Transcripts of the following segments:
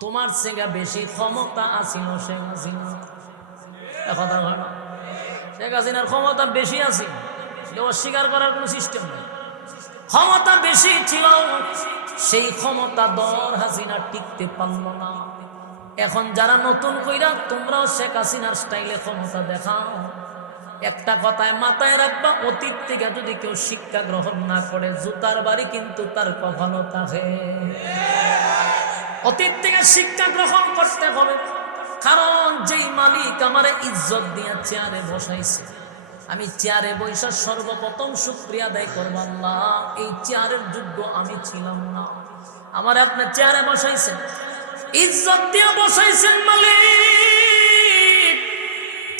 তোমার সেগা বেশি ক্ষমতা আসিল শেখ হাসিনা। কথা না। শেখ হাসিনার ক্ষমতা বেশি আছে অস্বীকার করার কোনো সিস্টেম নেই। ক্ষমতা বেশি ছিল, সেই ক্ষমতা দর হাসিনা টিকতে পারল না। এখন যারা নতুন কইরা তোমরাও শেখ হাসিনার স্টাইলে ক্ষমতা দেখাও। একটা কথায় মাথায় রাখবা, অতীত থেকে যদি কেউ শিক্ষা গ্রহণ না করে, জুতার বাড়ি কিন্তু তার কখনো থাকে অতীত থেকে শিক্ষা গ্রহণ করতে হবে। কারণ যেই মালিক আমার ইজ্জত দিয়া চেয়ারে বসাইছে, আমি চেয়ারে বৈশা সর্বপ্রথম শুক্রিয়া আদায় করব, আল্লাহ, এই চেয়ারের যোগ্য আমি ছিলাম না। আমার আপনি চেয়ারে বসাইছেন, ইজ্জত দিয়া বসাইছেন মালিক,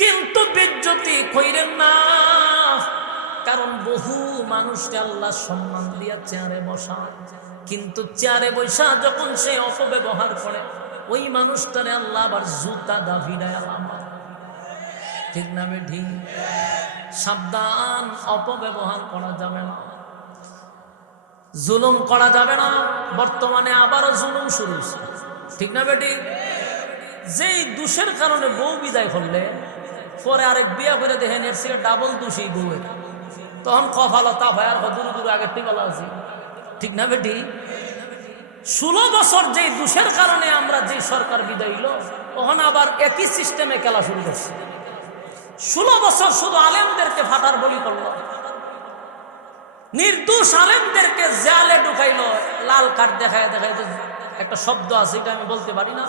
কিন্তু বেজ্জতি কইরেন না। কারণ বহু মানুষকে আল্লাহ সম্মান দিয়া চেয়ারে বসায়। কিন্তু চেয়ারে বৈশা যখন সে অপব্যবহার করে, ওই মানুষটারে আল্লাহ আবার জুতা দা ভিড়ায় ঠিক না ঠিক সাবধান, অপব্যবহার করা যাবে না। জুলুম করা যাবে না। বর্তমানে আবারও জুলুম শুরু হয়েছে। ঠিক না বেটি যেই দোষের কারণে বউ বিদায় করলে, পরে আরেক বিয়া করে দেখেন এর থেকে ডাবল দোষী বউয়ের। তখন কফালতা হয় আর দূর দূর আগের টিকালা আছি। ঠিক না বেটি? ষোলো বছর যে দোষের কারণে আমরা যে সরকার বিদায় তখন আবার একই সিস্টেমে খেলা শুরু করছে ষোলো বছর শুধু আলেমদেরকে ফাটার বলি করল। নির্দোষ আলেমদেরকে জালে ঢুকাইল, লাল কাঠ দেখায় দেখায় একটা শব্দ আছে, এটা আমি বলতে পারি না।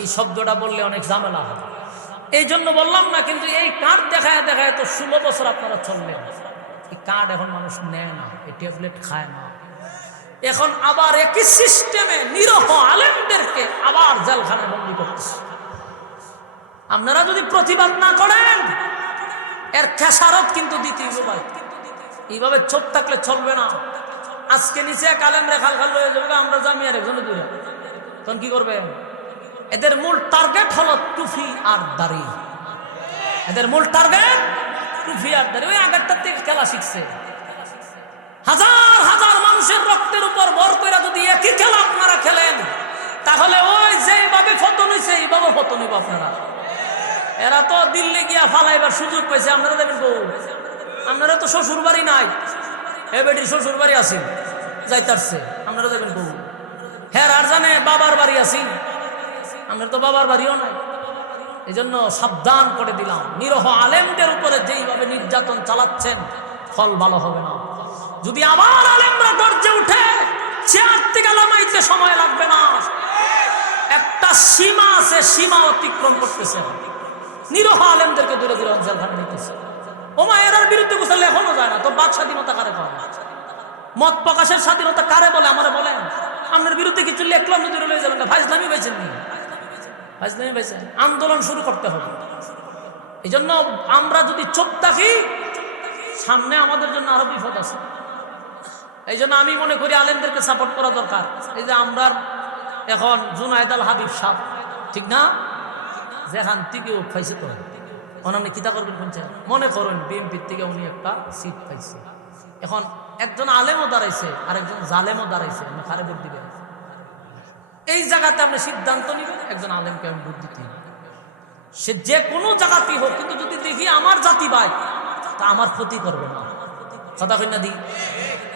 এই শব্দটা বললে অনেক ঝামেলা হয়। এই জন্য বললাম না, কিন্তু এই কাঠ দেখায় দেখায় তো ষোলো বছর আপনারা চললেন। এই কার্ড এখন মানুষ নেয় না, এই ট্যাবলেট খায় না। এখন আবার একই সিস্টেমে নিরহ আলেমদেরকে আবার জেলখানায় বন্দি করতেছে। আপনারা যদি প্রতিবাদ না করেন, এর খেসারত কিন্তু দিতে ভাই এইভাবে চোখ থাকলে চলবে না। আজকে নিচে এক আলেম রেখাল খাল হয়ে যাবে, আমরা জামি আর একজনে দূরে। তখন কি করবে? এদের মূল টার্গেট হলো টুফি আর দাড়ি। এদের মূল টার্গেট আর দাড়ি ওই আগেরটার থেকে খেলা শিখছে। হাজার হাজার মানুষের রক্তের উপর ভর করে যদি একই খেলা আপনারা খেলেন, তাহলে ওই যেভাবে ফতন হয়েছে এইভাবে ফতন হইব আপনারা। এরা তো দিল্লি গিয়া ফালাইবার সুযোগ পাইছে, আপনারা দেবেন বউ আপনারা তো শ্বশুর বাড়ি নাই। এ বেটির শ্বশুর বাড়ি আছেন যাইতারছে আপনারা দেবেন বউ হ্যাঁ আর জানে বাবার বাড়ি আছি। আপনার তো বাবার বাড়িও নাই। এই জন্য সাবধান করে দিলাম। নিরহ আলেমদের উপরে যেইভাবে নির্যাতন চালাচ্ছেন, ফল ভালো হবে না। যদি আবার আলেমরা গর্জে উঠে চেয়ার থেকে সময় লাগবে না। একটা সীমা আছে, সীমা অতিক্রম করতেছে। নিরহ আলেমদেরকে দূরে দূরে জেলখানে নিতেছে। ওমা এরার বিরুদ্ধে গোসালে এখনও যায় না, তো বাক স্বাধীনতা কারে কয় মত প্রকাশের স্বাধীনতা কারে বলে, আমার বলেন? আপনার বিরুদ্ধে কিছু লেখলো আপনি দূরে লয়ে যাবেন না ফাইজলামি পাইছেন নি? আন্দোলন শুরু করতে হবে। এই জন্য আমরা যদি চোখ থাকি, সামনে আমাদের জন্য আরও বিপদ আছে। এই জন্য আমি মনে করি আলেমদেরকে সাপোর্ট করা দরকার। এই যে আমরা এখন জুনায়দ আল হাবিব সাহ ঠিক না? যেখান থেকেও পাইছে তো। অনামনি কিতা করবেন পঞ্চায়েত মনে করেন বিএনপির থেকে উনি একটা সিট পাইছে। এখন একজন আলেমও দাঁড়াইছে আর একজন জালেমও দাঁড়াইছে। আপনি কারে দিবেন এই জায়গাতে আপনি সিদ্ধান্ত নিবেন, একজন আলেমকে আমি ভোট দিতে সে যে কোনো জায়গাতেই হোক, কিন্তু যদি দেখি আমার জাতি ভাই, তা আমার ক্ষতি করবে না। কথা কই না দি?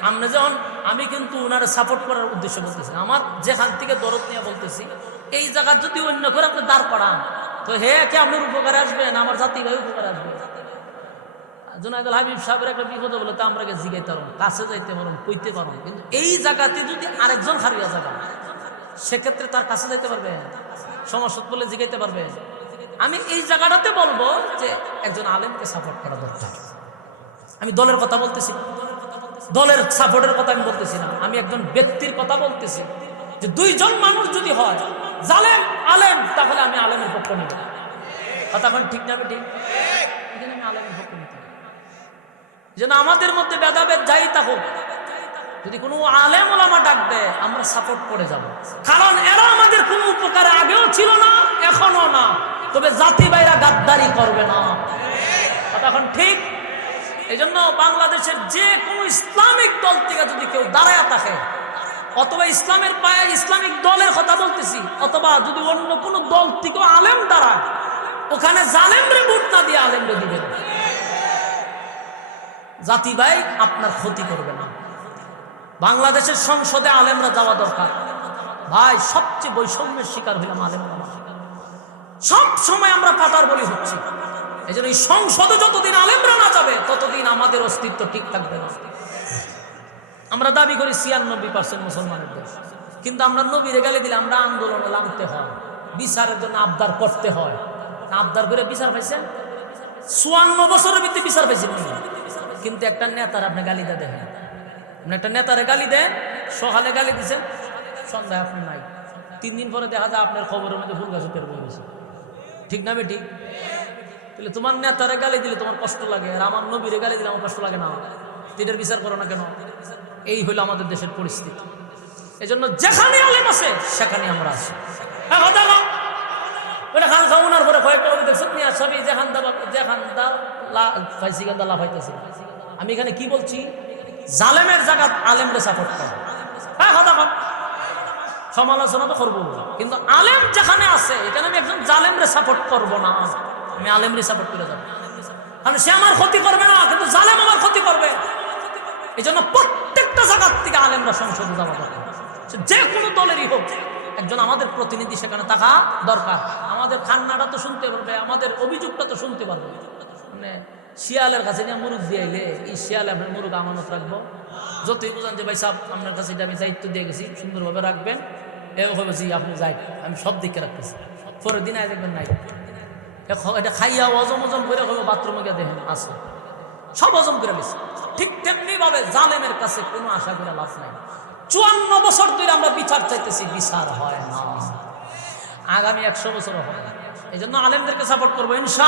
আমরা যখন আমি কিন্তু ওনারা সাপোর্ট করার উদ্দেশ্য বলতেছি। আমার যেখান থেকে দরদ নিয়ে বলতেছি, এই জায়গার যদি অন্য করে আপনি দাঁড় করান, তো হে কে আপনার উপকারে আসবেন আমার জাতি ভাই উপকারে আসবে? জুনায়দুল হাবিব সাহেবের একটা বিপদ বলে তো আমরা জিগাইতে পারো কাছে যাইতে পারো কইতে পারো কিন্তু এই জায়গাতে যদি আরেকজন হারিয়া জায়গা সেক্ষেত্রে তার কাছে যেতে পারবে। সমস্যা বলে জিগাইতে পারবে। আমি এই জায়গাটাতে বলব যে একজন আলেমকে সাপোর্ট করা দরকার। আমি দলের কথা বলতেছি দলের সাপোর্টের কথা আমি বলতেছি না। আমি একজন ব্যক্তির কথা বলতেছি। যে দুইজন মানুষ যদি হয় জালেম আলেম তাহলে আমি আলেমের পক্ষ নিব। কথা এখন ঠিক না ঠিক। আমি আলেমের পক্ষ নিতে। এই আমাদের মধ্যে ভেদাভেদ যাই থাকুক যদি কোনো আলেম ওলামা ডাক দেয়, আমরা সাপোর্ট করে যাব। কারণ এরা আমাদের কোনো উপকারে আগেও ছিল না, এখনও না। তবে জাতি ভাইরা গাদ্দারি করবে না। এখন ঠিক? এই জন্য বাংলাদেশের যে কোনো ইসলামিক দল থেকে যদি কেউ দাঁড়ায় থাকে, অথবা ইসলামের পায়ে ইসলামিক দলের কথা বলতেছি, অথবা যদি অন্য কোনো দল থেকে আলেম দাঁড়ায়, ওখানে জালেমরে ভোট না দিয়ে আলেম আলেমরে দিবেন। জাতি ভাই আপনার ক্ষতি করবে না। বাংলাদেশের সংসদে আলেমরা যাওয়া দরকার। ভাই, সবচেয়ে বৈষম্যের শিকার হইলাম আলেমরা। সব সময় আমরা পাতার বলি হচ্ছি। এই জন্য এই সংসদে যতদিন আলেমরা না যাবে, ততদিন আমাদের অস্তিত্ব ঠিক থাকবে না। আমরা দাবি করি ছিয়ানব্বই পার্সেন্ট মুসলমানের দেশ। কিন্তু আমরা নবীরে গেলে দিলে আমরা আন্দোলনে নামতে হয়। বিচারের জন্য আবদার করতে হয়। আবদার করে বিচার পাইছেন? চুয়ান্ন বছরের ভিত্তি বিচার পাইছেন কিন্তু একটা নেতার আপনি গালি দেন। দেখেন একটা নেতারে গালি দেন সকালে গালি দিচ্ছেন সন্ধ্যায় আপনি নাই। তিন দিন পরে দেখা যায় আপনার খবরের মধ্যে ফুল গাছ পের গেছে। ঠিক না বেটি? তাহলে তোমার নেতারে গালি দিলে তোমার কষ্ট লাগে আর আমার নবীরে গালি দিলে আমার কষ্ট লাগে না। এটার বিচার করো না কেন? এই হলো আমাদের দেশের পরিস্থিতি। এই জন্য যেখানে আলেম আছে সেখানে আমরা আছি। হ্যাঁ, যেখান যেখান লাফাইতেছে। আমি এখানে কি বলছি? জালেমের জায়গা আলেমরে সাপোর্ট করে। হ্যাঁ। সমালোচনা তো করব। কিন্তু আলেম যেখানে আছে, এখানে আমি একজন জালেমরে সাপোর্ট করব না। আমি আলেমরে সাপোর্ট করে যাব। কারণ সে আমার ক্ষতি করবে না, কিন্তু জালেম আমার ক্ষতি করবে। এই জন্য প্রত্যেকটা জায়গার থেকে আলেমরা সংসদে যাওয়া দরকার। যে কোনো দলেরই হোক, একজন আমাদের প্রতিনিধি সেখানে থাকা দরকার। আমাদের খান্নাটা তো শুনতে পারবে, আমাদের অভিযোগটা তো শুনতে পারবে। মানে শিয়ালের কাছে নিয়ে মুরুখ দিয়ে এলে এই শিয়ালে আপনার মুরুখ আমানত রাখব। যতই বুঝান যে, ভাই সাহেব, আপনার কাছে আমি দায়িত্ব দিয়ে গেছি, সুন্দরভাবে রাখবেন। এও হবে জি, আপনি যাই, আমি সব দিকে রাখতেছি। পরের দিন আয় দেখবেন নাই। এটা খাইয়া অজম অজম করে হবে বাথরুমে গিয়ে দেখেন, আছে। সব হজম করে নিছে ঠিক তেমনি ভাবে জালেমের কাছে কোনো আশা করে লাভ নাই। চুয়ান্ন বছর ধরে আমরা বিচার চাইতেছি, বিচার হয় না। আগামী একশো বছর হয় এই জন্য আলেমদেরকে সাপোর্ট করব, ইনশা